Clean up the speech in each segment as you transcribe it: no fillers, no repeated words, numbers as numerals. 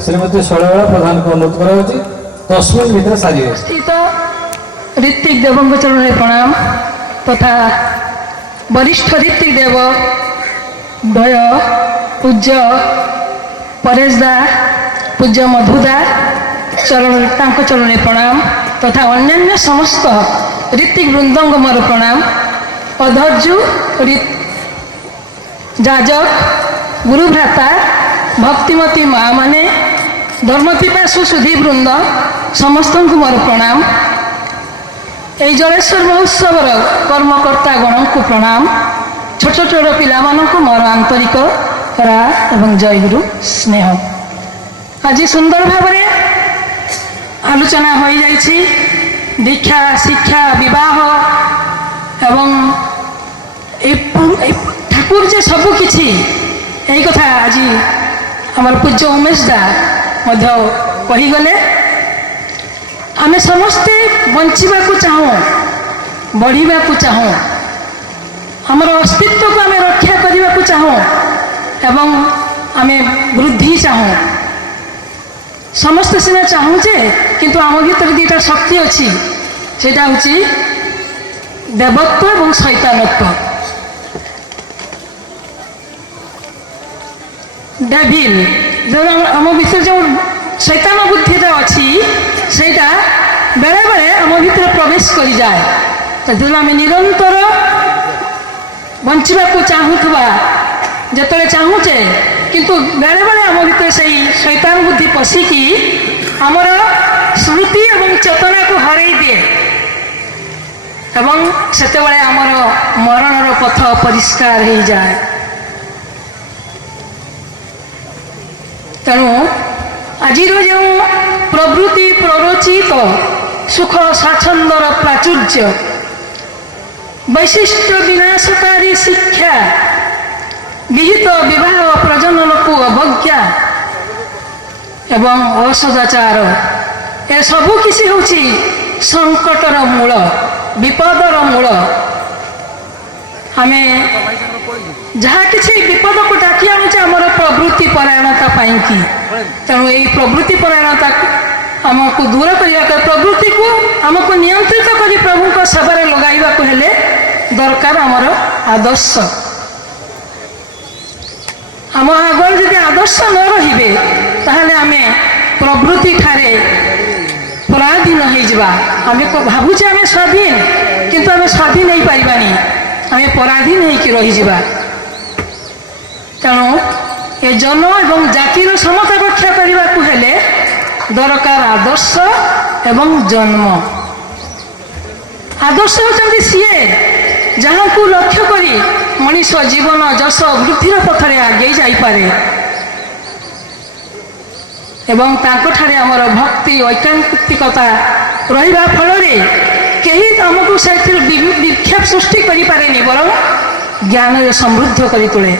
श्रीमती शैलजा प्रधान को अनुरोध कराउछि तस्मिन भितर सारी स्थित ऋत्विक देवଙ୍କ चरण प्रणाम तथा वरिष्ठ ऋत्विक देव द्वय पूज्य परेश दा पूज्य मधुदा चरण प्रणाम तथा अन्य समस्त ऋत्विक वृंदों मोर प्रणाम अधर्जु जाजक गुरुभ्राता भक्तिमती माँ माने धर्मपिपासु सुधी वृंद समस्त को मोर प्रणाम এই জলেশ্বর মহোৎসবর কর্মকর্তা গণক প্রণাম ছোট ছোট পিলামানଙ୍କୁ ମୋର আন্তরিক রা এবং জয়গুরু স্নেহ আজি সুন্দর ভাবে আলোচনা হয়ে যাইছি দীক্ষা শিক্ষা বিবাহ এবং ঠাকুর যে সবু কিছু এই কথা আজি আমার পূজ্য উমেশ দা মধ্য কহিগলে आमे समस्ते बंचिबा को चाहूँ बढ़िबा को चाहूँ आमर अस्तित्व को आमे रक्षा करने को चाहूँ एवं आमे वृद्धि चाहूँ समस्त सीना चाहूँ जे किंतु आम भीतर दुईटा शक्ति अच्छी सेटा हूँ देवत्व और शैतानत्व डेविल जो आम भीतर जो शैतान बुद्धिटा अच्छी सेटा बेले बेले आम भीतर प्रवेश कर जाए जो आम निरंतर बंचा चाहूबा जो चाहूचे କିନ୍ତୁ ବେଳେବେଳେ ଆମ ଭିତରେ ସେଇ ଶୈତାନ ବୁଦ୍ଧି ପଶିକି ଆମର ସ୍ମୃତି ଏବଂ ଚେତନାକୁ ହରେଇ ଦିଏ ଏବଂ ସେତେବେଳେ ଆମର ମରଣର ପଥ ପରିଷ୍କାର ହେଇଯାଏ। ତେଣୁ ଆଜିର ଯେଉଁ ପ୍ରବୃତ୍ତି ପ୍ରରୋଚିତ ସୁଖ ସ୍ୱାଚ୍ଛନ୍ଦ୍ୟର ପ୍ରାଚୁର୍ଯ୍ୟ, ବୈଶିଷ୍ଟ୍ୟ ବିନାଶକାରୀ ଶିକ୍ଷା, ବିହିତ ବିବାହ ପ୍ରଜନନକୁ ଅବଜ୍ଞା ଏବଂ ଅସଦାଚାର, ଏସବୁ କିଛି ହେଉଛି ସଙ୍କଟର ମୂଳ, ବିପଦର ମୂଳ। ଆମେ ଯାହା କିଛି ବିପଦକୁ ଡାକି ଆଣୁଛେ ଆମର ପ୍ରବୃତ୍ତି ପରାୟଣତା ପାଇଁକି। ତେଣୁ ଏଇ ପ୍ରବୃତ୍ତି ପରାୟଣତାକୁ ଆମକୁ ଦୂର କରିବାକୁ, ପ୍ରବୃତ୍ତିକୁ ଆମକୁ ନିୟନ୍ତ୍ରିତ କରି ପ୍ରଭୁଙ୍କ ସେବାରେ ଲଗାଇବାକୁ ହେଲେ ଦରକାର ଆମର ଆଦର୍ଶ। ଆମ ଆଗରେ ଯଦି ଆଦର୍ଶ ନ ରହିବେ ତାହେଲେ ଆମେ ପ୍ରବୃତ୍ତି ଠାରେ ପରାଧୀନ ହେଇଯିବା। ଆମେ ଭାବୁଛେ ଆମେ ସ୍ୱାଧୀନ, କିନ୍ତୁ ଆମେ ସ୍ୱାଧୀନ ହେଇପାରିବାନି, ଆମେ ପରାଧୀନ ହେଇକି ରହିଯିବା। ତେଣୁ ଏ ଜନ ଏବଂ ଜାତିର ସମତା ରକ୍ଷା କରିବାକୁ ହେଲେ ଦରକାର ଆଦର୍ଶ ଏବଂ ଜନ୍ମ। ଆଦର୍ଶ ହେଉଛନ୍ତି ସିଏ ଯାହାକୁ ଲକ୍ଷ୍ୟ କରି ମଣିଷ ଜୀବନ ଯଶ ବୃଦ୍ଧିର ପଥରେ ଆଗେଇ ଯାଇପାରେ ଏବଂ ତାଙ୍କଠାରେ ଆମର ଭକ୍ତି ଐକାନ୍ତିକତା ରହିବା ଫଳରେ କେହି ଆମକୁ ସେଥିରୁ ବିକ୍ଷେପ ସୃଷ୍ଟି କରିପାରେନି, ବରଂ ଜ୍ଞାନରେ ସମୃଦ୍ଧ କରି ତୋଳେ।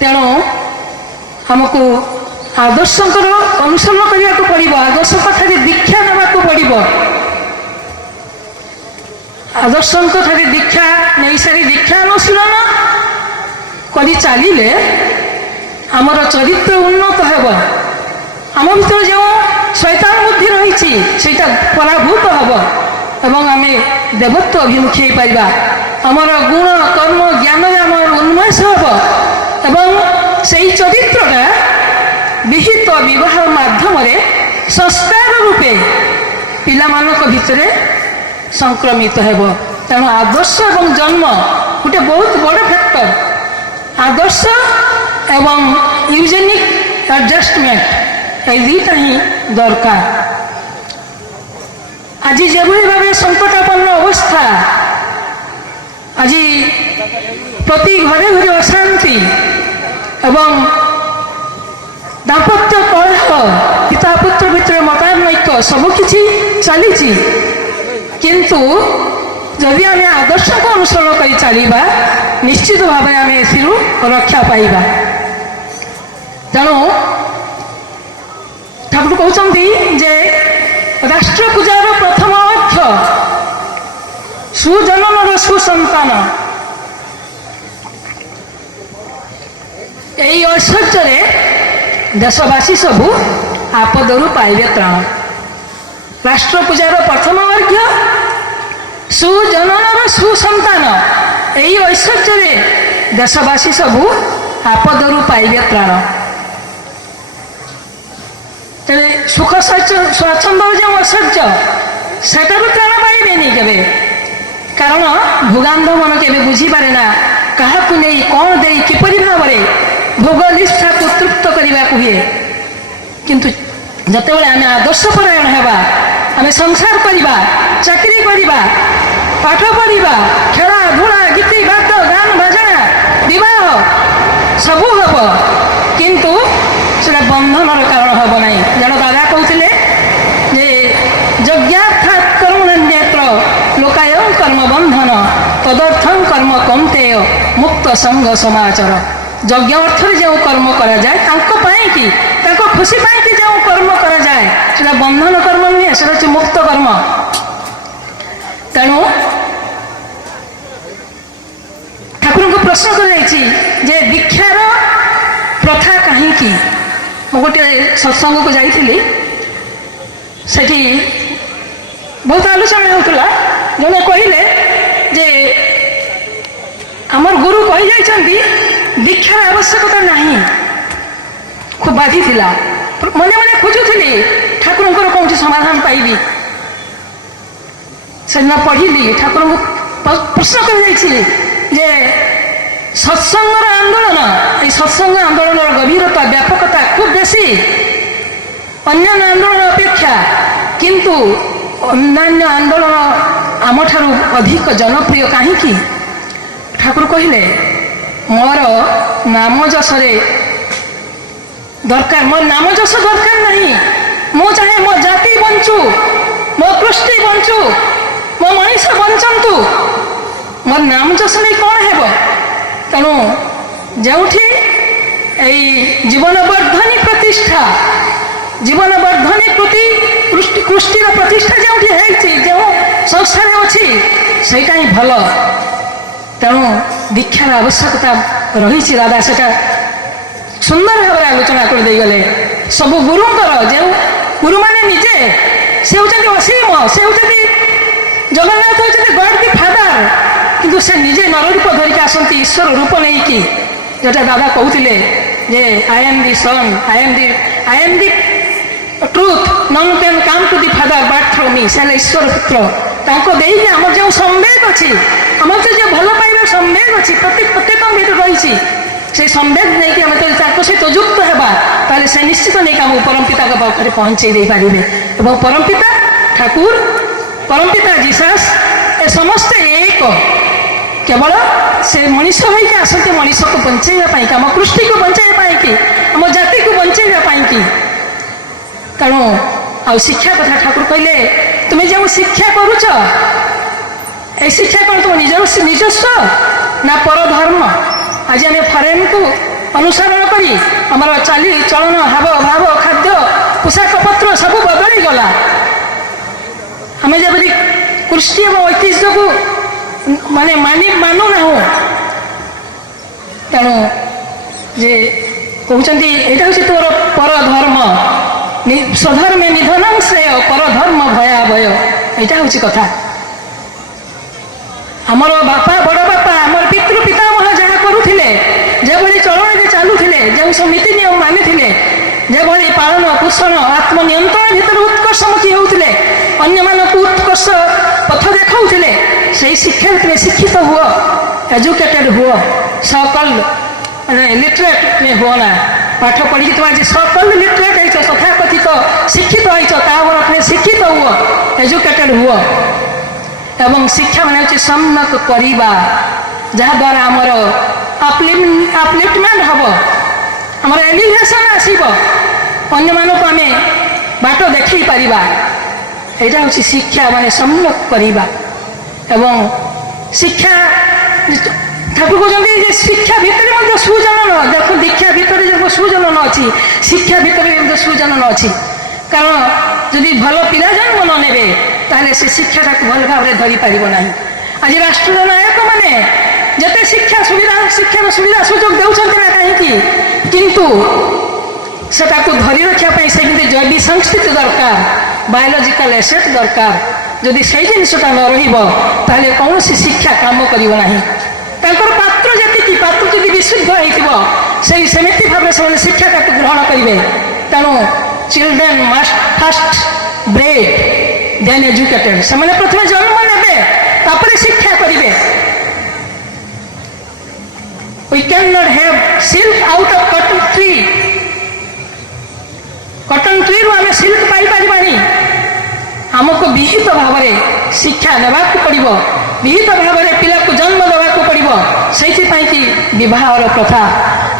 ତେଣୁ ଆମକୁ ଆଦର୍ଶଙ୍କର ଅନୁସରଣ କରିବାକୁ ପଡ଼ିବ, ଆଦର୍ଶଙ୍କଠାରେ ଦୀକ୍ଷା ନେବାକୁ ପଡ଼ିବ। ଆଦର୍ଶଙ୍କଠାରେ ଦୀକ୍ଷା ନେଇସାରି ଦୀକ୍ଷା ଅନୁଶୀଳନ କରି ଚାଲିଲେ ଆମର ଚରିତ୍ର ଉନ୍ନତ ହେବ। ଆମ ଭିତରେ ଯେଉଁ ଶୈତାନ ବୁଦ୍ଧି ରହିଛି ସେଇଟା ପରାଭୂତ ହେବ ଏବଂ ଆମେ ଦେବତ୍ୱ ଅଭିମୁଖୀ ହେଇପାରିବା। ଆମର ଗୁଣ କର୍ମ ଜ୍ଞାନରେ ଆମର ଉନ୍ମେଷ ହେବ ଏବଂ ସେହି ଚରିତ୍ରଟା ବିହିତ ବିବାହ ମାଧ୍ୟମରେ ସଂସ୍କାର ରୂପେ ପିଲାମାନଙ୍କ ଭିତରେ ସଂକ୍ରମିତ ହେବ। ତେଣୁ ଆଦର୍ଶ ଏବଂ ଜନ୍ମ ଗୋଟେ ବହୁତ ବଡ଼ ଫ୍ୟାକ୍ଟର। ଆଦର୍ଶ ଏବଂ ୟୁଜେନିକ୍ ଆଡଜଷ୍ଟମେଣ୍ଟ এই ଦୁଇଟା ହିଁ ଦରକାର। ଆଜି ଯେଭଳି ଭାବେ ସଂକଟାପନ୍ନ ଅବସ୍ଥା, ଆଜି ପ୍ରତି ଘରେ ଘରେ ଅଶାନ୍ତି ଏବଂ ଦାମ୍ପତ୍ୟ କଳହ, ପିତା ପୁତ୍ର ଭିତରେ ମତାନୈକ୍ୟ ସବୁକିଛି ଚାଲିଛି। କିନ୍ତୁ ଯଦି ଆମେ ଆଦର୍ଶକୁ ଅନୁସରଣ କରି ଚାଲିବା ନିଶ୍ଚିତ ଭାବରେ ଆମେ ଏଥିରୁ ରକ୍ଷା ପାଇବା। ତେଣୁ ଠାକୁର କହୁଛନ୍ତି ଯେ ରାଷ୍ଟ୍ର ପୂଜାର ପ୍ରଥମ ଅର୍ଥ ସୁଜନନର ସୁସନ୍ତାନ। এই ঐশ্বর্যরে দেশবাসী সবু আপদরু পাইবে ত্রাণ। রাষ্ট্র পূজার প্রথম অর্ঘ্য সুজননর সুসন্তান। এই ঐশ্বর্যরে দেশবাসী সবু আপদরু পাইবে ত্রাণ। তেমনি সুখ স্বাচ্ছন্দ্যর যে ঐশ্বর্য সেটারু ত্রাণ পাইবেনি কেবে, কারণ ভোগান্ধ মন কেবে বুঝিপারে না কাহাকু নেই কଣ দেই কিপরি ভাবে ভোগ নিষ্ঠাକୁ ତୃପ୍ତ କରିବାକୁ ହୁଏ। କିନ୍ତୁ ଯେତେବେଳେ ଆମେ ଆଦର୍ଶ ପରାୟଣ ହେବା, ଆମେ ସଂସାର କରିବା, ଚାକିରି କରିବା, ପାଠ ପଢ଼ିବା, ଖେଳା ଧୂଳା ଗୀତି ବାଦ ଗାନ ବାଜଣା ବିବାହ ସବୁ ହେବ, କିନ୍ତୁ ସେଟା ବନ୍ଧନର କାରଣ ହେବ ନାହିଁ। ଜଣେ ଦାଦା କହୁଥିଲେ ଯେ ଯଜ୍ଞାର୍ଥାତ୍ କର୍ମଣ୍ୟେତ୍ର ଲୋକାୟଂ କର୍ମ ବନ୍ଧନ ତଦର୍ଥଂ କର୍ମ କୌନ୍ତେୟ ମୁକ୍ତ ସଂଘ ସମାଚର। ଯଜ୍ଞ ଅର୍ଥରେ ଯେଉଁ କର୍ମ କରାଯାଏ ତାଙ୍କ ପାଇଁକି, ତାଙ୍କ ଖୁସି ପାଇଁକି ଯେଉଁ କର୍ମ କରାଯାଏ ସେଟା ବନ୍ଧନ କର୍ମ ନୁହେଁ, ସେଟା ହେଉଛି ମୁକ୍ତ କର୍ମ। ତେଣୁ ଠାକୁରଙ୍କୁ ପ୍ରଶ୍ନ କରାଯାଇଛି ଯେ ଦୀକ୍ଷାର ପ୍ରଥା କାହିଁକି। ମୁଁ ଗୋଟିଏ ସତ୍ସଙ୍ଗକୁ ଯାଇଥିଲି, ସେଠି ବହୁତ ଆଲୋଚନା ହେଉଥିଲା। ଜଣେ କହିଲେ ଯେ ଆମର ଗୁରୁ କହିଯାଇଛନ୍ତି ଦୀକ୍ଷାର ଆବଶ୍ୟକତା ନାହିଁ। ଖୁବ ବାଧିଥିଲା, ମନେ ମନେ ଖୋଜୁଥିଲି ଠାକୁରଙ୍କର କେଉଁଠି ସମାଧାନ ପାଇବି। ସେଦିନ ପଢ଼ିଲି, ଠାକୁରଙ୍କୁ ପ୍ରଶ୍ନ କରାଯାଇଛି ଯେ ସତ୍ସଙ୍ଗର ଆନ୍ଦୋଳନ, এই ସତ୍ସଙ୍ଗ ଆନ୍ଦୋଳନର ଗଭୀରତା ବ୍ୟାପକତା খুব ବେଶୀ ଅନ୍ୟାନ୍ୟ ଆନ୍ଦୋଳନ ଅପେକ୍ଷା। କିନ୍ତୁ ଅନ୍ୟାନ୍ୟ ଆନ୍ଦୋଳନ ଆମଠାରୁ ଅଧିକ ଜନପ୍ରିୟ କାହିଁକି? ଠାକୁର କହିଲେ ମୋର ନାମ ଯଶରେ ଦରକାର, ମୋର ନାମ ଯଶ ଦରକାର ନାହିଁ। ମୁଁ ଚାହେଁ ମୋ ଜାତି ବଞ୍ଚୁ, ମୋ କୃଷ୍ଟି ବଞ୍ଚୁ, ମୋ ମଣିଷ ବଞ୍ଚନ୍ତୁ, ମୋର ନାମ ଯଶ ନେଇ କ'ଣ ହେବ? ତେଣୁ ଯେଉଁଠି ଏଇ ଜୀବନ ବର୍ଦ୍ଧନୀ ପ୍ରତିଷ୍ଠା, ଜୀବନ ବର୍ଦ୍ଧନୀ କୃଷ୍ଟିର ପ୍ରତିଷ୍ଠା ଯେଉଁଠି ହେଇଛି, ଯେଉଁ ସଂସ୍ଥାରେ ଅଛି, ସେଇଟା ହିଁ ଭଲ। ତେଣୁ ଦୀକ୍ଷାର ଆବଶ୍ୟକତା ରହିଛି। ଦାଦା ସେଟା ସୁନ୍ଦର ଭାବରେ ଆଲୋଚନା କରିଦେଇଗଲେ। ସବୁ ଗୁରୁଙ୍କର, ଯେଉଁ ଗୁରୁମାନେ ନିଜେ ସେ ହେଉଛନ୍ତି ଅସୀମ, ସେ ହେଉଛନ୍ତି ଜଗନ୍ନାଥ, ହେଉଛନ୍ତି ଗଡ୍ ଦି ଫାଦର, କିନ୍ତୁ ସେ ନିଜେ ନରରୂପ ଧରିକି ଆସନ୍ତି ଈଶ୍ୱର ରୂପ ନେଇକି। যেটা দাদা কହୁଥିଲେ যে I am the son, I am the truth, none can come to the father but through me. সে ହେଲେ ଈଶ୍ୱର ପୁତ୍ର। ତାଙ୍କ ଦେଇକି ଆମର ଯେଉଁ ସମ୍ବେଗ ଅଛି, ଆମର ଯେଉଁ ଭଲ ପାଇବା ସମ୍ବେଗ ଅଛି, ପ୍ରତ୍ୟେକଙ୍କ ଭିତରେ ରହିଛି, সেই ସମ୍ବେଗ ନେଇକି ଆମେ ଯଦି ତାଙ୍କ ସହିତ ଯୁକ୍ତ ହେବା, ତାହେଲେ ସେ ନିଶ୍ଚିତ ନେଇକି ଆମକୁ ପରମପିତାଙ୍କ ପାଖରେ ପହଞ୍ଚେଇ ଦେଇପାରିବେ। ଏବଂ ପରମପିତା ଠାକୁର, ପରମପିତା ଜିସସ୍, ଏ ସମସ୍ତେ ଏକ। କେବଳ ସେ ମଣିଷ ହେଇକି ଆସନ୍ତି ମଣିଷକୁ ବଞ୍ଚେଇବା ପାଇଁକି, ଆମ କୃଷ୍ଟିକୁ ବଞ୍ଚେଇବା ପାଇଁକି, ଆମ ଜାତିକୁ ବଞ୍ଚେଇବା ପାଇଁକି। ତେଣୁ ଆଉ ଶିକ୍ଷା କଥା ଠାକୁର କହିଲେ ତୁମେ ଯେଉଁ ଶିକ୍ଷା କରୁଛ, এই ଶିକ୍ଷା କ'ଣ ତୁମ ନିଜସ୍ୱ ନା ପରଧର୍ମ? ଆଜି ଆମେ ଫରେନକୁ ଅନୁସରଣ କରି ଆମର ଚାଲି ଚଳନ, ହାବ ଭାବ, ଖାଦ୍ୟ, ପୋଷାକ ପତ୍ର ସବୁ ବଦଳିଗଲା। ଆମେ ଯେପରି କୃଷ୍ଟି ଏବଂ ଐତିହ୍ୟକୁ ମାନୁନାହୁଁ। ତେଣୁ ଯେ କହୁଛନ୍ତି ଏଇଟା ହେଉଛି ତୋର ପରଧର୍ମ, ସ୍ୱଧର୍ମେ ନିଧନଂ ଶ୍ରେୟ, ପରଧର୍ମ ଭୟାଭୟ। ଏଇଟା ହେଉଛି କଥା। ଆମର ବାପା, ବଡ଼ ବାପା, ଆମର ପିତୃ ପିତାମହ ଯାହା କରୁଥିଲେ, ଯେଭଳି ଚଳଣିରେ ଚାଲୁଥିଲେ, ଯେଉଁ ସବୁ ନୀତି ନିୟମ ମାନିଥିଲେ, ଯେଭଳି ପାଳନ ପୋଷଣ ଆତ୍ମନିୟନ୍ତ୍ରଣ ଭିତରେ ଉତ୍କର୍ଷମୁଖୀ ହେଉଥିଲେ, ଅନ୍ୟମାନଙ୍କୁ ଉତ୍କର୍ଷ ପଥ ଦେଖାଉଥିଲେ, সেই ଶିକ୍ଷାରେ ତୁମେ ଶିକ୍ଷିତ ହୁଅ, ଏଜୁକେଟେଡ୍ ହୁଅ, ସକଲ୍ ଲିଟରେଟ୍ ହୁଅ ନା। ପାଠ ପଢ଼ିକି ତୁମେ ଆଜି ସକଲ୍ ଲିଟରେଟ୍ ହେଇଛ, ତଥାକଥିତ ଶିକ୍ଷିତ ହେଇଛ, ତାପରେ ତୁମେ ଶିକ୍ଷିତ ହୁଅ, ଏଜୁକେଟେଡ୍ ହୁଅ। ଏବଂ ଶିକ୍ଷା ମାନେ ହେଉଛି ସମ୍ୟକ କରିବା, ଯାହାଦ୍ୱାରା ଆମର ଆପଲିଫ୍ଟମେଣ୍ଟ ହେବ, ଆମର ଏଲିଭେସନ୍ ଆସିବ, ଅନ୍ୟମାନଙ୍କୁ ଆମେ ବାଟ ଦେଖାଇ ପାରିବା। ଏଇଟା ହେଉଛି ଶିକ୍ଷା, ମାନେ ସମ୍ୟକ କରିବା। ଏବଂ ଶିକ୍ଷା ଠାକୁର କହୁଛନ୍ତି ଯେ ଶିକ୍ଷା ଭିତରେ ମଧ୍ୟ ସୁଜନନ, ଦେଖ ଦୀକ୍ଷା ଭିତରେ ଯେଉଁ ସୁଜନନ ଅଛି, ଶିକ୍ଷା ଭିତରେ ମଧ୍ୟ ସୁଜନନ ଅଛି। କାରଣ ଯଦି ଭଲ ପିଲା ଜନ୍ମ ନ ନେବେ, ତାହେଲେ ସେ ଶିକ୍ଷାଟାକୁ ଭଲ ଭାବରେ ଧରିପାରିବ ନାହିଁ। ଆଜି ରାଷ୍ଟ୍ରର ନାୟକମାନେ ଯେତେ ଶିକ୍ଷାର ସୁବିଧା ସୁଯୋଗ ଦେଉଛନ୍ତି ନା କାହିଁକି, କିନ୍ତୁ ସେଟାକୁ ଧରି ରଖିବା ପାଇଁ ସେମିତି ଜୈବିକ ସଂସ୍କୃତି ଦରକାର, ବାୟୋଲୋଜିକାଲ ଏସେଟ୍ ଦରକାର। ଯଦି ସେଇ ଜିନିଷଟା ନ ରହିବ, ତାହେଲେ କୌଣସି ଶିକ୍ଷା କାମ କରିବ ନାହିଁ। ତାଙ୍କର ପାତ୍ର ଯେତିକି, ପାତ୍ର ଯଦି ବିଶୁଦ୍ଧ ହେଇଥିବ, ସେମିତି ଭାବରେ ସେମାନେ ଶିକ୍ଷାଟାକୁ ଗ୍ରହଣ କରିବେ। ତେଣୁ ଚିଲଡ୍ରେନ୍ ମଷ୍ଟ ଫାଷ୍ଟ ବ୍ରେଡ୍ ଦେନ୍ ଏଜୁକେଟେଡ୍। ସେମାନେ ପ୍ରଥମେ ଜନ୍ମ ନେବେ, ତାପରେ ଶିକ୍ଷା କରିବେ। We cannot have silk out of cotton tree. Cotton ଟ୍ରିରୁ ଆମେ ସିଲ୍କ ପାଇପାରିବାନି। ଆମକୁ ବିହିତ ଭାବରେ ଶିକ୍ଷା ନେବାକୁ ପଡ଼ିବ, ବିହିତ ଭାବରେ ପିଲାକୁ ଜନ୍ମ ଦେବାକୁ ପଡ଼ିବ। ସେଇଥିପାଇଁ କି ବିବାହର ପ୍ରଥା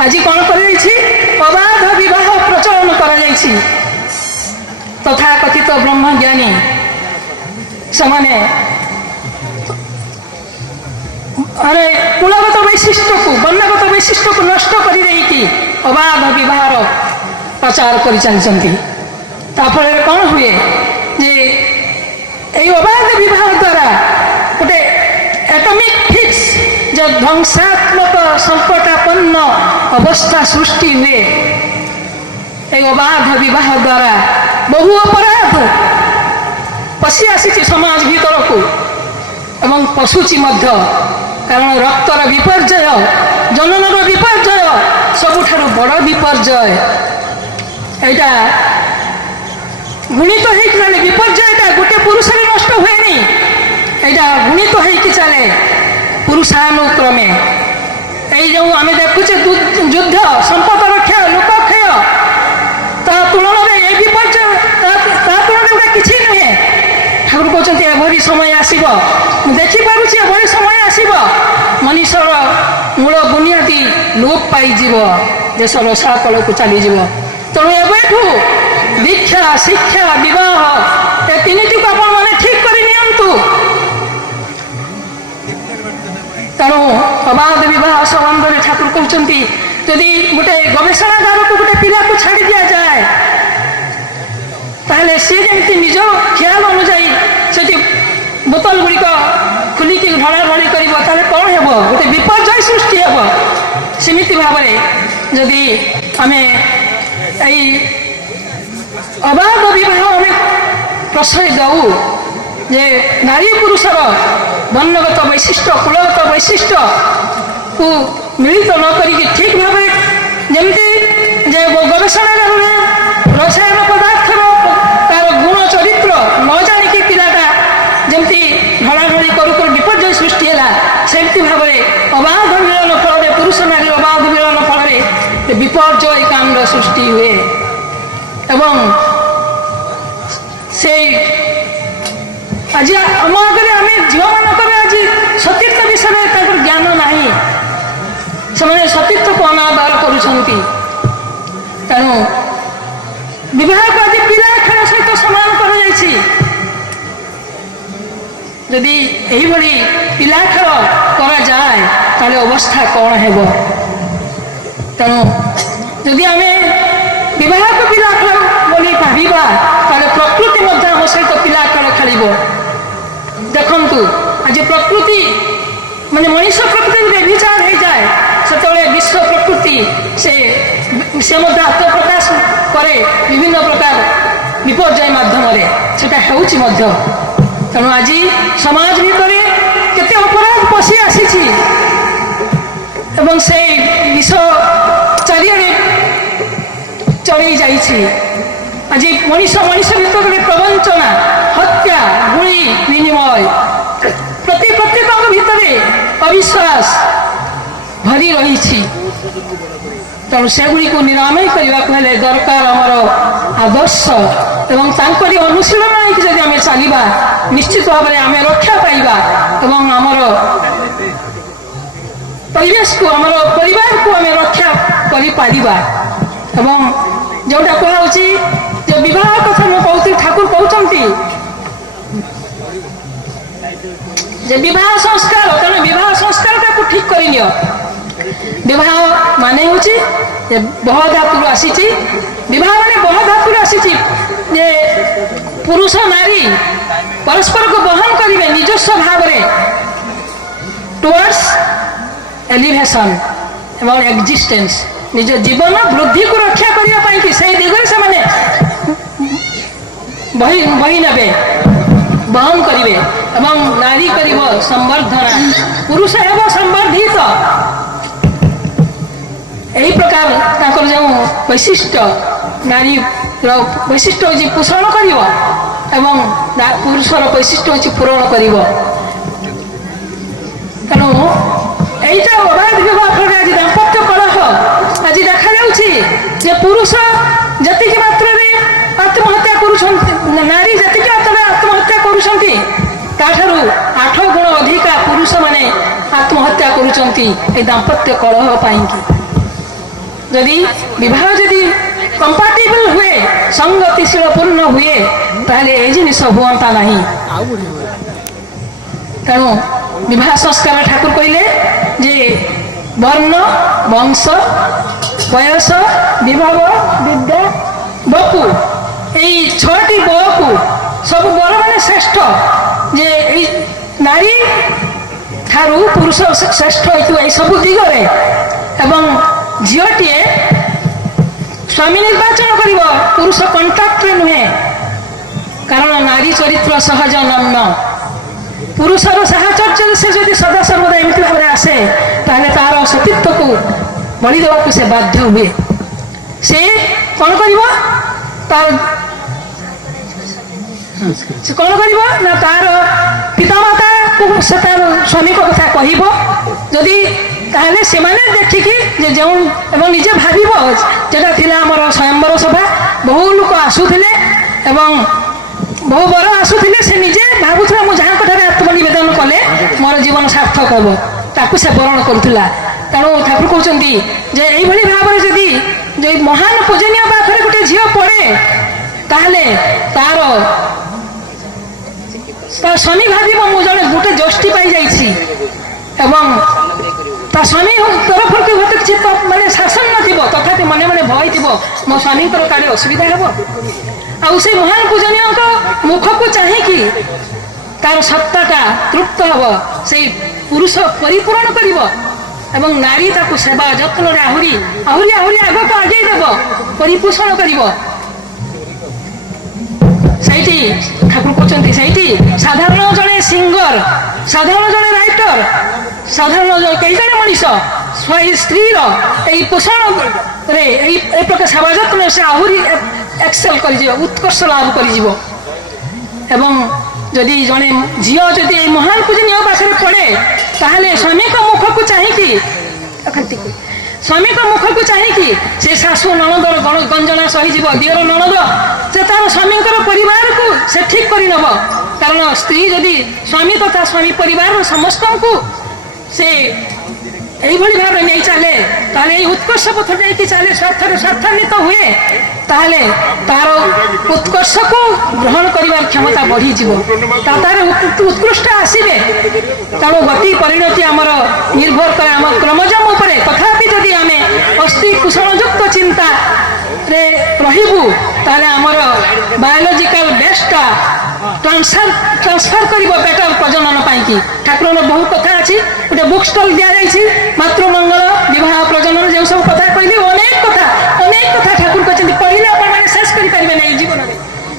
ଆଜି କ'ଣ କରାଯାଇଛି? ଅବାଧ ବିବାହ ପ୍ରଚଳନ କରାଯାଇଛି। ତଥାକଥିତ ବ୍ରହ୍ମଜ୍ଞାନୀ ସେମାନେ କୁଳଗତ ବୈଶିଷ୍ଟ୍ୟକୁ, ବର୍ଣ୍ଣଗତ ବୈଶିଷ୍ଟ୍ୟକୁ ନଷ୍ଟ କରିଦେଇକି ଅବାଧ ବିବାହର ପ୍ରଚାର କରି ଚାଲିଛନ୍ତି। ତାଫଳରେ କ'ଣ ହୁଏ ଯେ এই অবাধ বিবাহ দ্বারা গোটে অ্যাটমিক ফিক্স যে ধ্বংসাত্মক সংকটাপন্ন অবস্থা সৃষ্টি হুয়ে। এই অবাধ বিবাহ দ্বারা বহু অপরাধ পশি আসিছে সমাজ ভিতরকু এবং পশুচি মধ্য। কারণ রক্তর বিপর্যয়, জননর বিপর্যয় সবুঠারু বড় বিপর্যয়। এইটা গুণিত হয়েকি চালে, বিপর্যয়টা গোটে পুরুষরে নষ্ট হয়নি, এটা গুণিত হয়েকি চালে পুরুষানুক্রমে। এই ଯେଉଁ ଆମେ ଦେଖୁଛେ ଯୁଦ୍ଧ ସମ୍ପଦ ରକ୍ଷା ଲୋକକ୍ଷୟ ତା ତୁଳନାରେ ଏ ବିପର୍ଯ୍ୟୟ ତା ତୁଳନାରେ ଗୋଟେ କିଛି ନୁହେଁ। ଠାକୁର କହୁଛନ୍ତି ଏଭଳି ସମୟ ଆସିବ, ମୁଁ ଦେଖିପାରୁଛି ଏଭଳି ସମୟ ଆସିବ ମଣିଷର ମୂଳ ବୁନିଆଦି ଲୋପ ପାଇଯିବ, ଦେଶ ରସାତଳକୁ ଚାଲିଯିବ। ତେଣୁ ଏବେଠୁ ଦୀକ୍ଷା ଶିକ୍ଷା ବିବାହ ଏ ତିନିଟିକୁ ଆପଣମାନେ ଠିକ କରି ନିଅନ୍ତୁ। ତେଣୁ ଅବାଧ ବିବାହ ସମ୍ବନ୍ଧରେ ଠାକୁର କହୁଛନ୍ତି ଯଦି ଗୋଟେ ଗବେଷଣାଗାରକୁ ଗୋଟେ ପିଲାକୁ ଛାଡ଼ି ଦିଆଯାଏ ତାହେଲେ ସିଏ ଯେମିତି ନିଜ ଖିଆଲ ଅନୁଯାୟୀ ସେଠି ବୋତଲ ଗୁଡ଼ିକ ଖୋଲିକି ଢଳାଢଳି କରିବ, ତାହେଲେ କ'ଣ ହେବ? ଗୋଟେ ବିପର୍ଯ୍ୟୟ ସୃଷ୍ଟି ହେବ। ସେମିତି ଭାବରେ ଯଦି ଆମେ ଏଇ ଅବାଧ ବିବାହ ଆମେ ପ୍ରଶ୍ରୟ ଦେଉ ଯେ ନାରୀ ପୁରୁଷର ବର୍ଣ୍ଣଗତ ବୈଶିଷ୍ଟ୍ୟ କୁଳଗତ ବୈଶିଷ୍ଟ୍ୟକୁ ମିଳିତ ନ କରିକି ଠିକ ଭାବରେ ଯେମିତି ଯେ ଗବେଷଣାଗାରରେ ରସାୟନ ପଦାର୍ଥର ତାର ଗୁଣ ଚରିତ୍ର ନ ଜାଣିକି ପିଲାଟା ଯେମିତି ଢଳାଢଳି କରୁ କରୁ ବିପର୍ଯ୍ୟୟ ସୃଷ୍ଟି ହେଲା, ସେମିତି ଭାବରେ ଅବାଧ ମିଳନ ଫଳରେ ପୁରୁଷ ନାରୀର ଅବାଧ ମିଳନ ଫଳରେ ବିପର୍ଯ୍ୟୟ କାଣ୍ଡ ସୃଷ୍ଟି ହୁଏ। ଏବଂ ସେଇ ଆଜି ଆମ ଆଗରେ ଆମେ ଝିଅମାନଙ୍କର ଆଜି ସତୀତ୍ୱ ବିଷୟରେ ତାଙ୍କର ଜ୍ଞାନ ନାହିଁ, ସେମାନେ ସତୀତ୍ୱକୁ ଅନାଦର କରୁଛନ୍ତି। ତେଣୁ ବିବାହକୁ ଆଜି ପିଲା ଖେଳ ସହିତ ସମାନ କରାଯାଇଛି। ଯଦି ଏହିଭଳି ପିଲା ଖେଳ କରାଯାଏ ତାହେଲେ ଅବସ୍ଥା କ'ଣ ହେବ? ତେଣୁ ଯଦି ଆମେ ବିବାହକୁ ପିଲା ଖେଳ ବୋଲି ଭାବିବା ତାହେଲେ ପ୍ରକୃତି ମଧ୍ୟ ଆମ ସହିତ ପିଲା ଖେଳ ଖେଳିବ। ଦେଖନ୍ତୁ ଆଜି ପ୍ରକୃତି ମାନେ ମଣିଷ ପ୍ରକୃତି ବ୍ୟଭିଚାର ହେଇଯାଏ ସେତେବେଳେ ବିଶ୍ୱ ପ୍ରକୃତି ସେ ମଧ୍ୟ ଆତ୍ମପ୍ରକାଶ କରେ ବିଭିନ୍ନ ପ୍ରକାର ବିପର୍ଯ୍ୟୟ ମାଧ୍ୟମରେ, ସେଟା ହେଉଛି ମଧ୍ୟ। ତେଣୁ ଆଜି ସମାଜ ଭିତରେ କେତେ ଅପରାଧ ପଶି ଆସିଛି ଏବଂ ସେଇ ବିଷ ଚାରିଆଡ଼େ ଚଢ଼େଇ ଯାଇଛି। ଆଜି ମଣିଷ ଭିତରେ ପ୍ରବଞ୍ଚନା, ହତ୍ୟା, ଗୁଳି ବିନିମୟ, ପ୍ରତ୍ୟେକଙ୍କ ଭିତରେ ଅବିଶ୍ୱାସ ଭରି ରହିଛି। ତେଣୁ ସେଗୁଡ଼ିକୁ ନିରାମୟ କରିବାକୁ ହେଲେ ଦରକାର ଆମର ଆଦର୍ଶ ଏବଂ ତାଙ୍କରି ଅନୁଶୀଳନ ନେଇକି ଯଦି ଆମେ ଚାଲିବା ନିଶ୍ଚିତ ଭାବରେ ଆମେ ରକ୍ଷା ପାଇବା ଏବଂ ଆମର ପରିବେଶକୁ ଆମର ପରିବାରକୁ ଆମେ ରକ୍ଷା କରିପାରିବା। ଏବଂ ଯେଉଁଟା କୁହାହେଉଛି ଯେ ବିବାହ କଥା ମୁଁ କହୁଥିଲି, ଠାକୁର କହୁଛନ୍ତି ଯେ ବିବାହ ସଂସ୍କାର, ତେଣୁ ବିବାହ ସଂସ୍କାରଟାକୁ ଠିକ କରିନିଅ। ବିବାହ ମାନେ ହେଉଛି ଯେ ବହ ଧାତୁରୁ ଆସିଛି, ବିବାହ ମାନେ ବହ ଧାତୁରୁ ଆସିଛି ଯେ ପୁରୁଷ ନାରୀ ପରସ୍ପରକୁ ବହନ କରିବେ ନିଜସ୍ୱ ଭାବରେ ଟୁୱାର୍ଡସ୍ ଏଲିଭେସନ୍ ଏବଂ ଏକ୍ଜିଷ୍ଟେନ୍ସ, ନିଜ ଜୀବନ ବୃଦ୍ଧିକୁ ରକ୍ଷା କରିବା ପାଇଁ କି ସେଇ ଦିଗରେ ସେମାନେ ବହି ନେବେ, ବହନ କରିବେ ଏବଂ ନାରୀ କରିବ ସମ୍ବର୍ଦ୍ଧନା, ପୁରୁଷ ହେବ ସମ୍ବର୍ଦ୍ଧିତ। ଏହି ପ୍ରକାର ତାଙ୍କର ଯେଉଁ ବୈଶିଷ୍ଟ୍ୟ, ନାରୀର ବୈଶିଷ୍ଟ୍ୟ ହେଉଛି ପୋଷଣ କରିବ ଏବଂ ପୁରୁଷର ବୈଶିଷ୍ଟ୍ୟ ହେଉଛି ପୂରଣ କରିବ। ତେଣୁ এইটা অবাধ বিবাহ ফলে আজ দাম্পত্য কলহ আজ দেখা যাচ্ছে যে পুরুষ যেতিকি মাত্রারে আত্মহত্যা করছেন, নারী যেতিকি মাত্রারে আত্মহত্যা করছেন তাঠারু 8 গুণ অধিকা পুরুষ মানে আত্মহত্যা করছেন এই দাম্পত্য কলহ পাইকি। যদি বিবাহ যদি কম্পাটিবল হুয়ে সংগতিশীল পূর্ণ হুয়ে তাহলে এই জিনিস হুঁতা না। তেণু বিবাহ সংস্কার ঠাকুর কহিলে যে বর্ণ, বংশ, বয়স, বিবাহ, বিদ্যা, বপু এই 6টি বকু ସବୁ ବଡ଼ ମାନେ ଶ୍ରେଷ୍ଠ, ଯେ ଏଇ ନାରୀ ଠାରୁ ପୁରୁଷ ଶ୍ରେଷ୍ଠ ହେଇଥିବ ଏଇସବୁ ଦିଗରେ। ଏବଂ ଝିଅଟିଏ ସ୍ୱାମୀ ନିର୍ବାଚନ କରିବ, ପୁରୁଷ କଣ୍ଟାକ୍ଟରେ ନୁହେଁ, କାରଣ ନାରୀ ଚରିତ୍ର ସହଜ ନମ୍ନ। ପୁରୁଷର ସାହଚର୍ଯ୍ୟରେ ସେ ଯଦି ସଦାସର୍ବଦା ଏମିତି ଭାବରେ ଆସେ ତାହେଲେ ତାର ସତୀତ୍ୱକୁ ବଳି ଦେବାକୁ ସେ ବାଧ୍ୟ ହୁଏ। ସେ କ'ଣ କରିବ? ସେ କ'ଣ କରିବ ନା ତାର ପିତାମାତାକୁ ସେ ତାର ସ୍ୱାମୀଙ୍କ କଥା କହିବ। ଯଦି ତାହେଲେ ସେମାନେ ଦେଖିକି ଯେ ଏବଂ ନିଜେ ଭାବିବ ଯେଟା ଥିଲା ଆମର ସ୍ୱୟଂବର ସଭା, ବହୁ ଲୋକ ଆସୁଥିଲେ ଏବଂ ବହୁ ବର ଆସୁଥିଲେ, ସେ ନିଜେ ଭାବୁଥିଲା ମୁଁ ଯାହା କଥାରେ ଆତ୍ମନିବେଦନ କଲେ ମୋର ଜୀବନ ସାର୍ଥକ ହେବ, ତାକୁ ସେ ବରଣ କରୁଥିଲା। ତେଣୁ ଠାକୁର କହୁଛନ୍ତି ଯେ ଏଇଭଳି ଭାବରେ ଯଦି ଯେ ମହାନ ପୂଜନୀୟ ପାଖରେ ଗୋଟେ ଝିଅ ପଡ଼େ ତାହେଲେ ତାର ସ୍ୱାମୀ ଭାବିବ ମୁଁ ଜଣେ ଗୋଟେ ଯଷ୍ଟି ପାଇଯାଇଛି ଏବଂ ତା ସ୍ୱାମୀ ତରଫରୁ ହୁଏତ କିଛି ମାନେ ଶାସନ ନଥିବ, ତଥାପି ମନେ ମନେ ଭୟ ଥିବ ମୋ ସ୍ୱାମୀଙ୍କର କାଳେ ଅସୁବିଧା ହେବ। ଆଉ ସେ ମହାନ ପୂଜନୀୟଙ୍କ ମୁଖକୁ ଚାହିଁକି ତାର ସତ୍ତାଟା ତୃପ୍ତ ହେବ, ସେଇ ପୁରୁଷ ପରିପୂରଣ କରିବ ଏବଂ ନାରୀ ତାକୁ ସେବା ଯତ୍ନରେ ଆହୁରି ଆହୁରି ଆହୁରି ଆଗକୁ ଆଗେଇ ଦେବ, ପରିପୋଷଣ କରିବ। ସେଇଠି ଠାକୁର କହୁଛନ୍ତି ସେଇଠି ସାଧାରଣ ଜଣେ ସିଙ୍ଗର, ସାଧାରଣ ଜଣେ ରାଇଟର, ସାଧାରଣ କେହି ଜଣେ ମଣିଷ ସ୍ତ୍ରୀର ଏଇ ପୋଷଣରେ ଏଇ ପ୍ରକାର ସେବା ଯତ୍ନ ସେ ଆହୁରି ଏକ୍ସେଲ କରିଯିବ, ଉତ୍କର୍ଷ ଲାଭ କରିଯିବ। ଏବଂ ଯଦି ଜଣେ ଝିଅ ଯଦି ଏଇ ମହାନ ପୂଜନୀୟ ପାଖରେ ପଡ଼େ ତାହେଲେ ସ୍ୱାମୀଙ୍କ ମୁଖକୁ ଚାହିଁକି ସ୍ୱାମୀଙ୍କ ମୁଖକୁ ଚାହିଁକି ସେ ଶାଶୁ ନଣଦର ଗଞ୍ଜନା ସହିଯିବ, ଦିଅର ନଣଦ ସେ ତାର ସ୍ୱାମୀଙ୍କର ପରିବାରକୁ ସେ ଠିକ୍ କରିନେବ। କାରଣ ସ୍ତ୍ରୀ ଯଦି ସ୍ୱାମୀ ତଥା ସ୍ୱାମୀ ପରିବାରର ସମସ୍ତଙ୍କୁ ସେ এইভাবে ভাবে নেই চালে তাহলে এই উৎকর্ষ পথ নেইকি চালে স্বার্থান্বিত হুয়ে তাহলে তার উৎকর্ষকু গ্রহণ করিবার ক্ষমতা বড়িଯିବ, তার উৎকৃষ্ট আসবে। তেমন গতি পরিণতি আমার নির্ভর করে আমার ক্রমজম উপরে। তথাপি যদি আমি অস্থি কুশলযুক্ত চিন্তা রে রহিবু তাহলে আমার বায়োলজিকাল বেসটা ট্রান্সফার করিব বেটার প্রজনন পাইকি। ঠাকুরর বহু কথা আছে, গোটে বুক স্টল দিয়া যাইছি মাতৃমঙ্গল বিবাহ প্রজনন যে সব কথা কইলি অনেক কথা ঠাকুর କହିଛନ୍ତି পড়িলে আপন মানে শেষ করি পারিবে না এই জীবନରେ।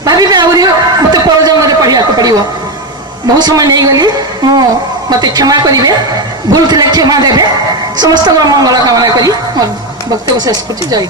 ভাবিবে আହୁରି মতে পরজন্মরে পড়িବାକୁ পড়িব। বহু সময় নেই গলি মতে ক্ষমা করিবে, ভুল ଥିଲେ ক্ষমা দেবে। ସମସ୍ତଙ୍କର ମଙ୍ଗଳ କାମନା କରି ମୋର ବକ୍ତବ୍ୟ ଶେଷ କରୁଛି। ଜୟ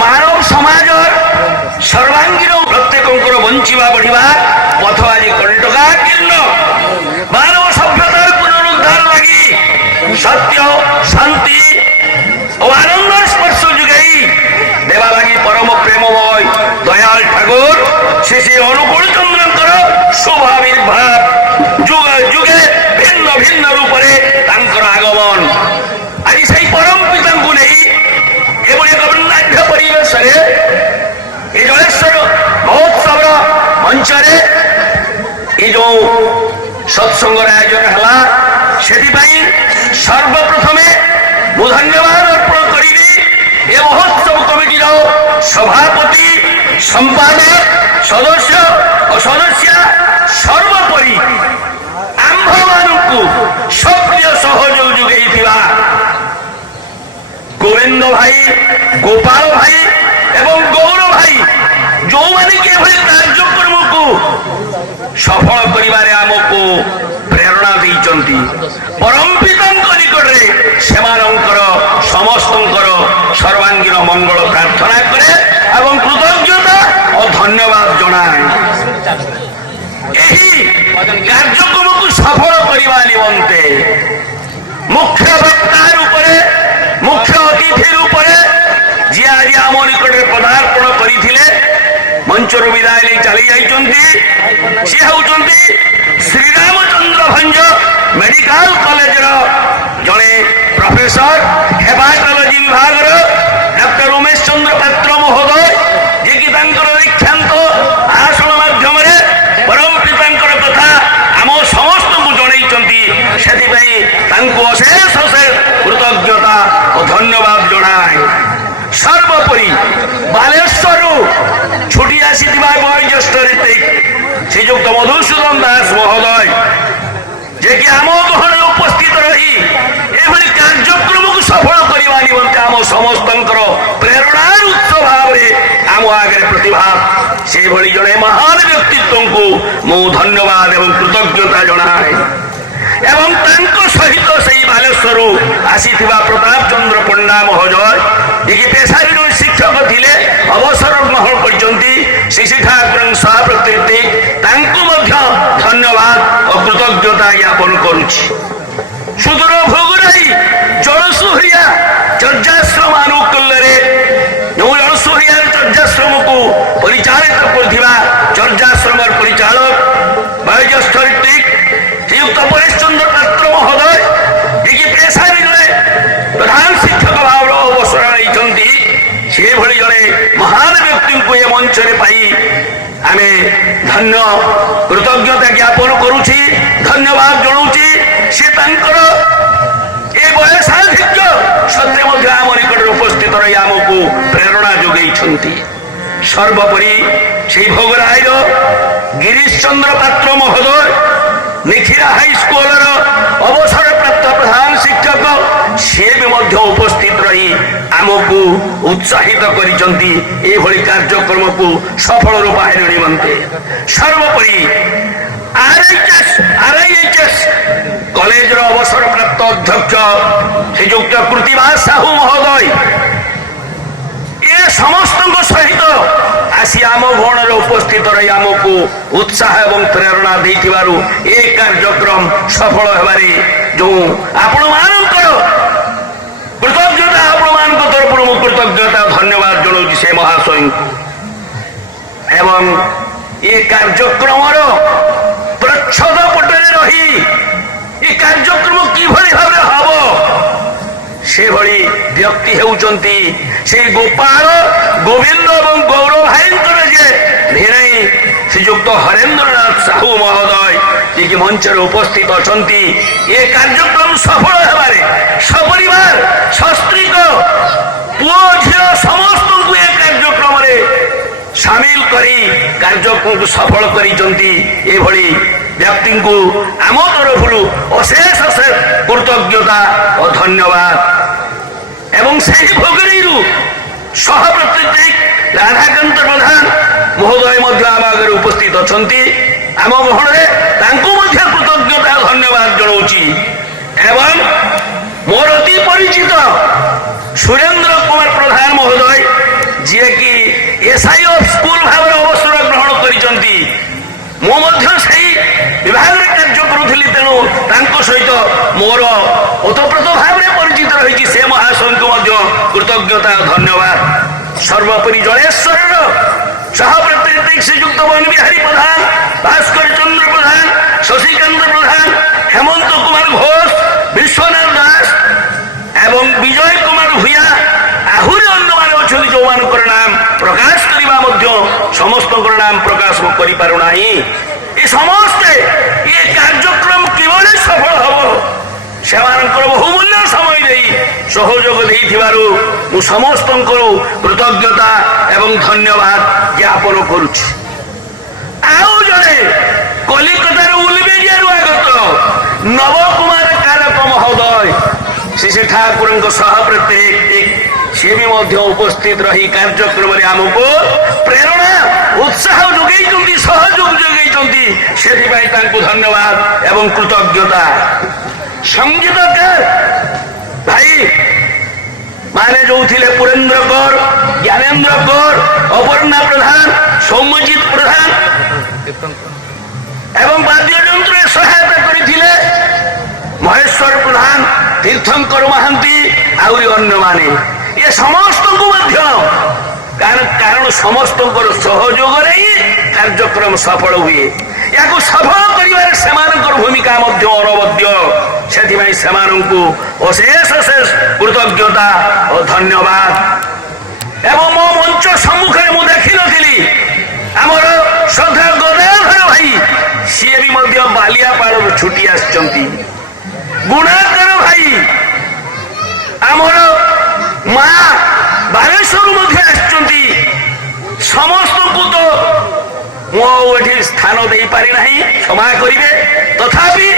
মানব সমাজর সর্বাঙ্গীন প্রত্যেকঙ্কর বঞ্চিবা বঢ়িবা পথ আজি কণ্টকাকীর্ণ মানব সভ্যতার পুনরুদ্ধার লাগি সত্য শান্তি ও আনন্দর স্পর্শ যুগাই দেবা লাগি পরম প্রেমময় দয়াল ঠাকুর শেষে অনুকূল চন্দ্রঙ্কর শুভ আবির্ভাব যুগে যুগে ভিন্ন ভিন্ন রূপরে তাঙ্কর আগমন আজ সেই পরম পিতাঙ্কু নেই এভଳି ଏକ ବର୍ଣ୍ଣାঢ୍ୟ ପରିବେଶରେ ଏ ଜଳେଶ୍ୱର ମହୋତ୍ସବର ମଞ୍ଚରେ ଏ ଯୋଉ ସତ୍ସଙ୍ଗର ଆୟୋଜନ ହେଲା ସେଥିପାଇଁ ସର୍ବପ୍ରଥମେ ମୁଁ ଧନ୍ୟବାଦ ଅର୍ପଣ କରିବି ଏ ମହୋତ୍ସବ କମିଟିର ସଭାପତି ସମ୍ପାଦକ ସଦସ୍ୟ ଓ ସଦସ୍ୟା ସର୍ବୋପରି ଆମ୍ଭମାନଙ୍କୁ ସକ୍ରିୟ ସହଯୋଗ ଯୋଗାଇଥିବା গোবিন্দ ভাই গোপাল ভাই এবং গৌর ভাই ଯୋଉମାନେ କି ଏଭଳି କାର୍ଯ୍ୟକ୍ରମକୁ ସଫଳ କରିବାରେ ଆମକୁ ପ୍ରେରଣା ଦେଇଛନ୍ତି ପରମ ପିତାଙ୍କ ନିକଟରେ ସେମାନଙ୍କର ସମସ୍ତଙ୍କର ସର୍ବାଙ୍ଗୀନ ମଙ୍ଗଳ ପ୍ରାର୍ଥନା କରେ ଏବଂ କୃତଜ୍ଞତା ଓ ଧନ୍ୟବାଦ ଜଣାଏ ଏହି କାର୍ଯ୍ୟକ୍ରମକୁ ସଫଳ କରିବା ନିମନ୍ତେ ମୁଖ୍ୟ ବକ୍ତା ରୂପରେ ମୁଖ୍ୟ ଅତିଥି ରୂପରେ ଯିଏ ଆଜି ଆମ ନିକଟରେ ପଦାର୍ପଣ କରିଥିଲେ ମଞ୍ଚରୁ ବିଦାୟ ନେଇ ଚାଲି ଯାଇଛନ୍ତି ସିଏ ହେଉଛନ୍ତି ଶ୍ରୀରାମଚନ୍ଦ୍ର ଭଞ୍ଜ ମେଡିକାଲ କଲେଜର ଜଣେ ପ୍ରଫେସର ହେପାଟୋଲୋଜି ବିଭାଗର ଡକ୍ଟର ଉମେଶ ଚନ୍ଦ୍ର ପାତ୍ର ମହୋଦୟ ଯିଏକି ତାଙ୍କର ଦୀକ୍ଷାନ୍ତ ଭାଷଣ ମାଧ୍ୟମରେ ପରମ ପିତାଙ୍କର କଥା ଆମ ସମସ୍ତଙ୍କୁ ଜଣେଇଛନ୍ତି ସେଥିପାଇଁ ତାଙ୍କୁ ଅଶେଷ ଅଶେଷ କୃତଜ୍ଞତା ଓ ଧନ୍ୟବାଦ ଜଣାଏ ସର୍ବୋପରି ବାଲେଶ୍ୱରରୁ ଛୁଟି ଆସିଥିବା ବୟୋଜ୍ୟେଷ୍ଠ ଋତିକ ଶ୍ରୀଯୁକ୍ତ ମଧୁସୂଦନ ଦାସ ମହୋଦୟ ଯିଏକି ଆମ ଗହଣରେ ଉପସ୍ଥିତ ରହି ଏଭଳି କାର୍ଯ୍ୟକ୍ରମକୁ ସଫଳ କରିବା ନିମନ୍ତେ ଆମ ସମସ୍ତଙ୍କର ପ୍ରେରଣାର ଉତ୍ସ ଭାବରେ ଆମ ଆଗରେ ପ୍ରତିଭା ସେଭଳି ଜଣେ ମହାନ ବ୍ୟକ୍ତିତ୍ୱଙ୍କୁ ମୁଁ ଧନ୍ୟବାଦ ଏବଂ କୃତଜ୍ଞତା ଜଣାଏ ଏବଂ ତାଙ୍କ ସହିତ ସେଇ ବାଲେଶ୍ୱରରୁ ଆସିଥିବା ପ୍ରତାପ ଚନ୍ଦ୍ର ପଣ୍ଡା ମହୋଦୟ ଯିଏକି ପେଶାରେ ଜଣେ ଶିକ୍ଷକ ଥିଲେ ଅବସର ଗ୍ରହଣ କରିଛନ୍ତି ଶିଶି ଠାକୁରଙ୍କ ସଭାପତି ତାଙ୍କୁ ମଧ୍ୟ ଧନ୍ୟବାଦ ଓ କୃତଜ୍ଞତା ଜ୍ଞାପନ କରୁଛି ସୁଦୂର ଭୋଗରାଇ ଜଳସୁହରିଆ ଚର୍ଯ୍ୟାଶ୍ରମ ଆନୁକୂଲ୍ୟରେ ଯେଉଁ ଜଳସୁହରିଆର ଚର୍ଯ୍ୟାଶ୍ରମକୁ ପରିଚାଳିତ କରୁଥିବା ଚର୍ଯ୍ୟାଶ୍ରମର ପରିଚାଳକ ବୟୋଜ୍ୟେଷ୍ଠ ଋତିକ ଶ୍ରୀଯୁକ୍ତ ପରେଶ ଚନ୍ଦ୍ର ପାତ୍ର ମହୋଦୟ ଯିଏକି ପେଶାରେ ଜଣେ ପ୍ରଧାନ ଶିକ୍ଷକ ଭାବରେ ଅବସର ନେଇଛନ୍ତି ସେଭଳି ଜଣେ ମହାନ ବ୍ୟକ୍ତିଙ୍କୁ ଏ ମଞ୍ଚରେ ପାଇ ଆମେ ଧନ୍ୟ କୃତଜ୍ଞତା ଜ୍ଞାପନ କରୁଛି ଧନ୍ୟବାଦ ଜଣାଉଛି ସେ ତାଙ୍କର ଏ ବୟସାଧିକ୍ୟ ସତ୍ତ୍ୱେ ମଧ୍ୟ ଆମ ନିକଟରେ ଉପସ୍ଥିତ ରହି ଆମକୁ ପ୍ରେରଣା ଯୋଗାଇଛନ୍ତି ସର୍ବୋପରି ସେହି ଭୋଗରାଇର ଗିରିଶ ଚନ୍ଦ୍ର ପାତ୍ର ମହୋଦୟ ନିଖିରା ହାଇସ୍କୁଲର ଅବସରପ୍ରାପ୍ତ ପ୍ରଧାନ ଶିକ୍ଷକ ସିଏ ବି ମଧ୍ୟ ଉପସ୍ଥିତ ରହି ଆମକୁ ଉତ୍ସାହିତ କରିଛନ୍ତି ଏଭଳି କାର୍ଯ୍ୟକ୍ରମକୁ ସଫଳ ରୂପାୟନ ନିମନ୍ତେ ସର୍ବୋପରି ଆର୍ଆଇଏଚ୍ଏସ୍ କଲେଜର ଅବସରପ୍ରାପ୍ତ ଅଧ୍ୟକ୍ଷ ଶ୍ରୀଯୁକ୍ତ କୃତିବାସ ସାହୁ ମହୋଦୟ ଏ ସମସ୍ତଙ୍କ ସହିତ ଆସି ଆମ ଗଣରେ ଉପସ୍ଥିତ ରହି ଆମକୁ ଉତ୍ସାହ ଏବଂ ପ୍ରେରଣା ଦେଇଥିବାରୁ ଏ କାର୍ଯ୍ୟକ୍ରମ ସଫଳ ହେବାରେ ଯେଉଁ ଆପଣମାନଙ୍କର କୃତଜ୍ଞତା ଆପଣମାନଙ୍କ ତରଫରୁ ମୁଁ କୃତଜ୍ଞତା ଧନ୍ୟବାଦ ଜଣାଉଛି ସେ ମହାଶୟଙ୍କୁ ଏବଂ ଏ କାର୍ଯ୍ୟକ୍ରମର ପ୍ରଚ୍ଛଦ ପଟରେ ରହି ଏ କାର୍ଯ୍ୟକ୍ରମ କିଭଳି ସେଭଳି ବ୍ୟକ୍ତି ହେଉଛନ୍ତି ସେଇ ଗୋପାଳ ଗୋବିନ୍ଦ ଏବଂ ଗୌର ଭାଇଙ୍କର ଯେ ଭିଣେଇ ଶ୍ରୀଯୁକ୍ତ ହରେନ୍ଦ୍ରନାଥ ସାହୁ ମହୋଦୟ ଯିଏକି ମଞ୍ଚରେ ଉପସ୍ଥିତ ଅଛନ୍ତି। ଏ କାର୍ଯ୍ୟକ୍ରମ ସଫଳ ହେବାରେ ସପରିବାର ସସ୍ତ୍ରୀକ ପୁଅ ଝିଅ ସମସ୍ତଙ୍କୁ ଏ କାର୍ଯ୍ୟକ୍ରମରେ ସାମିଲ କରି କାର୍ଯ୍ୟକ୍ରମକୁ ସଫଳ କରିଛନ୍ତି। ଏଭଳି ବ୍ୟକ୍ତିଙ୍କୁ ଆମ ତରଫରୁ ଅଶେଷ ଅଶେଷ କୃତଜ୍ଞତା ଓ ଧନ୍ୟବାଦ। ଏବଂ ସେହି ଭୋଗରୀରୁ ସହପ୍ରତିନିଧି ରାଧାକାନ୍ତ ପ୍ରଧାନ ମହୋଦୟ ମଧ୍ୟ ଆମ ଆଗରେ ଉପସ୍ଥିତ ଅଛନ୍ତି। ଆମ ଗହଣରେ ତାଙ୍କୁ ମଧ୍ୟ କୃତଜ୍ଞତା ଓ ଧନ୍ୟବାଦ ଜଣାଉଛି। ଏବଂ ମୋର ଅତି ପରିଚିତ ସୁରେନ୍ଦ୍ର କୁମାର ପ୍ରଧାନ ମହୋଦୟ ଯିଏକି SI ଅଫ୍ ସ୍କୁଲ ଭାବରେ ଅବସର ଗ୍ରହଣ କରିଛନ୍ତି। ମୁଁ ମଧ୍ୟ ସେହି ବିଭାଗରେ କାର୍ଯ୍ୟ କରୁଥିଲି, ତେଣୁ ତାଙ୍କ ସହିତ ମୋର ଓତପ୍ରୋତ ଭାବରେ ପରିଚିତ ରହିଛି। ସେ ମହାଶୟଙ୍କୁ ମଧ୍ୟ କୃତଜ୍ଞତା ଓ ଧନ୍ୟବାଦ। ସର୍ବୋପରି ଜଳେଶ୍ୱରର ସହପ୍ରତିନିଧି ଶ୍ରୀଯୁକ୍ତ ବନବିହାରୀ ପ୍ରଧାନ, ଭାସ୍କର ଚନ୍ଦ୍ର ପ୍ରଧାନ, ଶଶିକାନ୍ତ ପ୍ରଧାନ, ହେମନ୍ତ କୁମାର ଘୋଷ, ବିଶ୍ୱନାଥ ଦାସ ଏବଂ ବିଜୟ କୁମାର ଭୂୟା, ଆହୁରି ଅନ୍ୟମାନେ ଅଛନ୍ତି ଯେଉଁମାନଙ୍କର ନାମ ପ୍ରକାଶ କରିବା ମଧ୍ୟ ସମସ୍ତଙ୍କର ନାମ ପ୍ରକାଶ କରିପାରୁନାହିଁ। ଏ ସମସ୍ତେ ଏ କାର୍ଯ୍ୟକ୍ରମ କିଭଳି ସଫଳ ହବ ସେମାନଙ୍କର ବହୁମୂଲ୍ୟ ସମୟ ଦେଇ ସହଯୋଗ ଦେଇଥିବାରୁ ମୁଁ ସମସ୍ତଙ୍କର କୃତଜ୍ଞତା ଏବଂ ଧନ୍ୟବାଦ ଜ୍ଞାପନ କରୁଛି। ଆଉ ଜଣେ କଲିକତାର ଉଲବେରିଆରୁ ଆଗତ ନବକୁମାର କାରକ ମହୋଦୟ ଶ୍ରୀ ଠାକୁରଙ୍କ ସହପ୍ରତିନିଧି, ସିଏ ବି ମଧ୍ୟ ଉପସ୍ଥିତ ରହି କାର୍ଯ୍ୟକ୍ରମରେ ଆମକୁ ପ୍ରେରଣା ଉତ୍ସାହ ଯୋଗାଇଛନ୍ତି, ସହଯୋଗ ଯୋଗାଇଛନ୍ତି। ସେଥିପାଇଁ ତାଙ୍କୁ ଧନ୍ୟବାଦ ଏବଂ କୃତଜ୍ଞତା। ସଙ୍ଗୀତକାର ଭାଇ ମାନେ ଯୋଉ ଥିଲେ ପୁରେନ୍ଦ୍ର କର, ଜ୍ଞାନେନ୍ଦ୍ର କର, ଅପର୍ଣ୍ଣା ପ୍ରଧାନ, ସୌମ୍ୟଜିତ ପ୍ରଧାନ ଏବଂ ବାଦ୍ୟଯନ୍ତ୍ରରେ ସହାୟତା କରିଥିଲେ ମହେଶ୍ୱର ପ୍ରଧାନ, ତୀର୍ଥଙ୍କର ମହାନ୍ତି, ଆହୁରି ଅନ୍ୟମାନେ। ଏ ସମସ୍ତଙ୍କୁ ମଧ୍ୟ କାରଣ ସମସ୍ତଙ୍କର ସହଯୋଗରେ ହିଁ କାର୍ଯ୍ୟକ୍ରମ ସଫଳ ହୁଏ। ଏହାକୁ ସଫଳ କରିବାରେ ସେମାନଙ୍କର ଭୂମିକା ମଧ୍ୟ ଅନବଦ୍ୟ। ସେଥିପାଇଁ ସେମାନଙ୍କୁ ଅଶେଷ ଅଶେଷ କୃତଜ୍ଞତା ଓ ଧନ୍ୟବାଦ। ଏବଂ ମୋ ମଞ୍ଚ ସମ୍ମୁଖରେ ମୁଁ ଦେଖିନଥିଲି ଆମର ଶ୍ରଦ୍ଧା ଗଦାଧର ଭାଇ, ସିଏ ବି ମଧ୍ୟ ବାଲିଆପାଳରୁ ଛୁଟି ଆସିଛନ୍ତି। ଗୁଣାକର ଭାଇ ଆମର ମା ବାଲେଶ୍ୱରରୁ ମଧ୍ୟ ଆସିଛନ୍ତି। ସମସ୍ତଙ୍କୁ ତ ମୁଁ ଆଉ ଏଠି ସ୍ଥାନ ଦେଇପାରି ନାହିଁ, କ୍ଷମା କରିବେ। ତଥାପି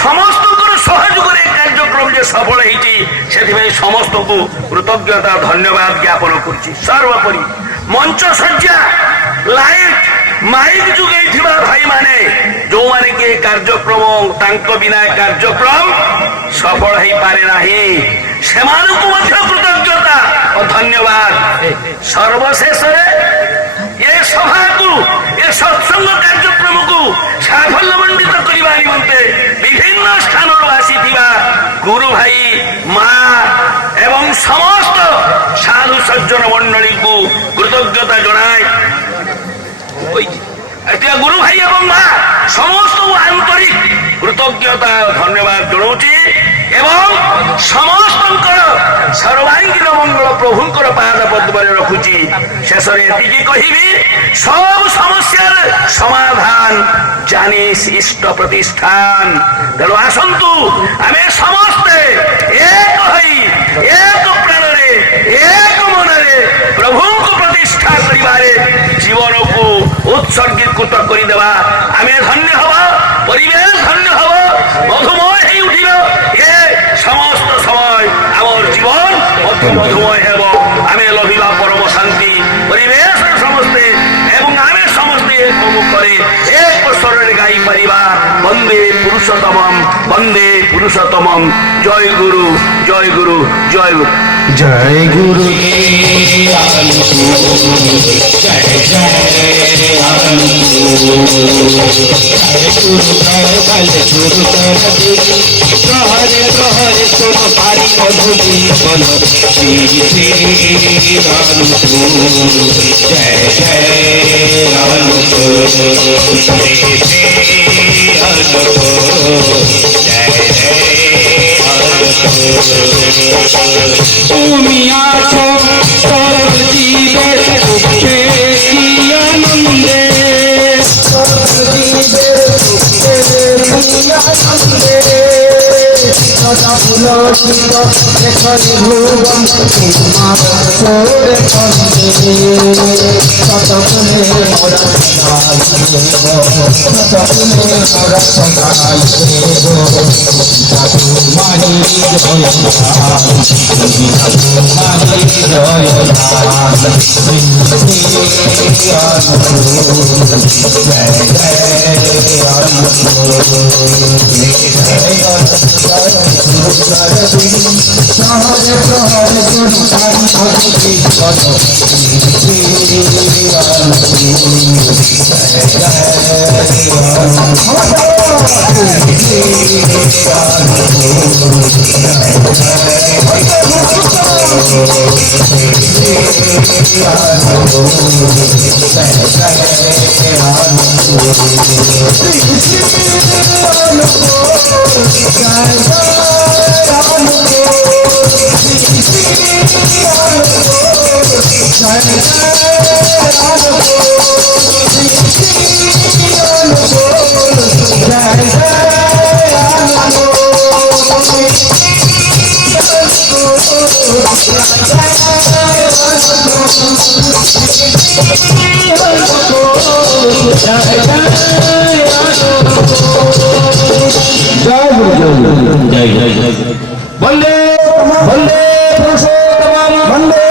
ସମସ୍ତଙ୍କର ସହଯୋଗରେ କାର୍ଯ୍ୟକ୍ରମ ଯେ ସଫଳ ହେଇଛି ସେଥିପାଇଁ ସମସ୍ତଙ୍କୁ କୃତଜ୍ଞତା ଧନ୍ୟବାଦ ଜ୍ଞାପନ କରୁଛି। ସର୍ବୋପରି ମଞ୍ଚ ସଜ୍ଜା, ଲାଇଟ୍, ମାଇକ୍ ଯୋଗାଇଥିବା ଭାଇମାନେ ଯୋଉମାନେ କି କାର୍ଯ୍ୟକ୍ରମ ତାଙ୍କ ବିନା କାର୍ଯ୍ୟକ୍ରମ ସଫଳ ହେଇପାରେ ନାହିଁ, ସେମାନଙ୍କୁ ମଧ୍ୟ କୃତଜ୍ଞତା ଓ ଧନ୍ୟବାଦ। ସର୍ବଶେଷରେ ଏ ସଭାକୁ, ଏ ସତ୍ସଙ୍ଗ କାର୍ଯ୍ୟକ୍ରମକୁ ସାଫଲ୍ୟମଣ୍ଡିତ କରିବା ନିମନ୍ତେ ବିଭିନ୍ନ ସ୍ଥାନରୁ ଆସିଥିବା ଗୁରୁ ଭାଇ, ମା ଏବଂ ସମସ୍ତ ସାଧୁ ସଜ୍ଜନ ମଣ୍ଡଳୀକୁ କୃତଜ୍ଞତା ଜଣାଏ। ଗୁରୁ ଭାଇ ଏବଂ ମା ସମସ୍ତଙ୍କୁ ଆନ୍ତରିକ କୃତଜ୍ଞତା ଧନ୍ୟବାଦ ଜଣାଉଛି ଏବଂ ସମସ୍ତଙ୍କର ସର୍ବାଙ୍ଗୀନ ମଙ୍ଗଳ ପ୍ରଭୁଙ୍କର ପାଦ ପଦ୍ମରେ ରଖୁଛି। ଶେଷରେ ଏତିକି କହିବି, ସବୁ ସମସ୍ୟାର ସମାଧାନ ଜାନିସ୍ ଇଷ୍ଟ ପ୍ରତିଷ୍ଠାନ। ତେଣୁ ଆସନ୍ତୁ ଆମେ ସମସ୍ତେ ଏକ ହୋଇ ଏକ ପ୍ରାଣରେ ଏକ ମନରେ ପ୍ରଭୁଙ୍କୁ ପ୍ରତିଷ୍ଠା କରିବାରେ ଜୀବନକୁ ଉତ୍ସର୍ଗୀକୃତ କରିଦେବା। ଆମେ ଧନ୍ୟ ହବ, ପରିବେଶ ଧନ୍ୟ ହବ, ମଧୁମୟ ହେଇ ଉଠିବ। ଏ ସମସ୍ତ ସମୟ ଆମର ଜୀବନ ମଧ୍ୟ ମଧୁମୟ ହେବ। ଆମେ ଲଭିବା ପରମ ଶାନ୍ତି ପରିବେଶରେ ସମସ୍ତେ ଏବଂ ଆମେ ସମସ୍ତେ ଏକ ମୁଖରେ ଏକ ସ୍ୱରରେ ଗାଇପାରିବା ବନ୍ଦେ ପୁରୁଷୋତ୍ତମମ୍, ବନ୍ଦେ ପୁରୁଷୋତ୍ତମମ୍। ଜୟ ଗୁରୁ, ଜୟ ଗୁରୁ, ଜୟ ଗୁରୁ। জয় গুরু জয় জয় গুরু প্রহরে প্রহরে তোর পারি মধুবী বল শ্রী শ্রী জয় জয় শ্রী শ্রী জয় জয় তুমি আছো তোর জীবের সুখে কি আনন্দে বন্দে বন্দে পুরুষোত্তমম বন্দে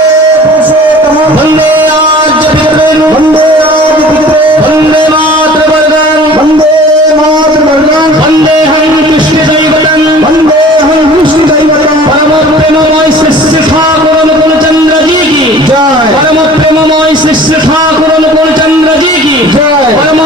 পুরুষোত্তমম বন্দে আদ্য বিগ্রহেন বন্দে আদ্য বিগ্রহেন বন্দে মাতৃবর্গং বন্দে মাতৃবর্গং বন্দে হং কৃষ্ণ দৈবতং বন্দে হং কৃষ্ণ দৈবতং পরম প্রেমময় শ্রী শ্রী ঠাকুর অনুকূল চন্দ্র জি কি জয় পরম প্রেমময় শ্রী শ্রী ঠাকুর অনুকূল চন্দ্র জি কি জয় পরম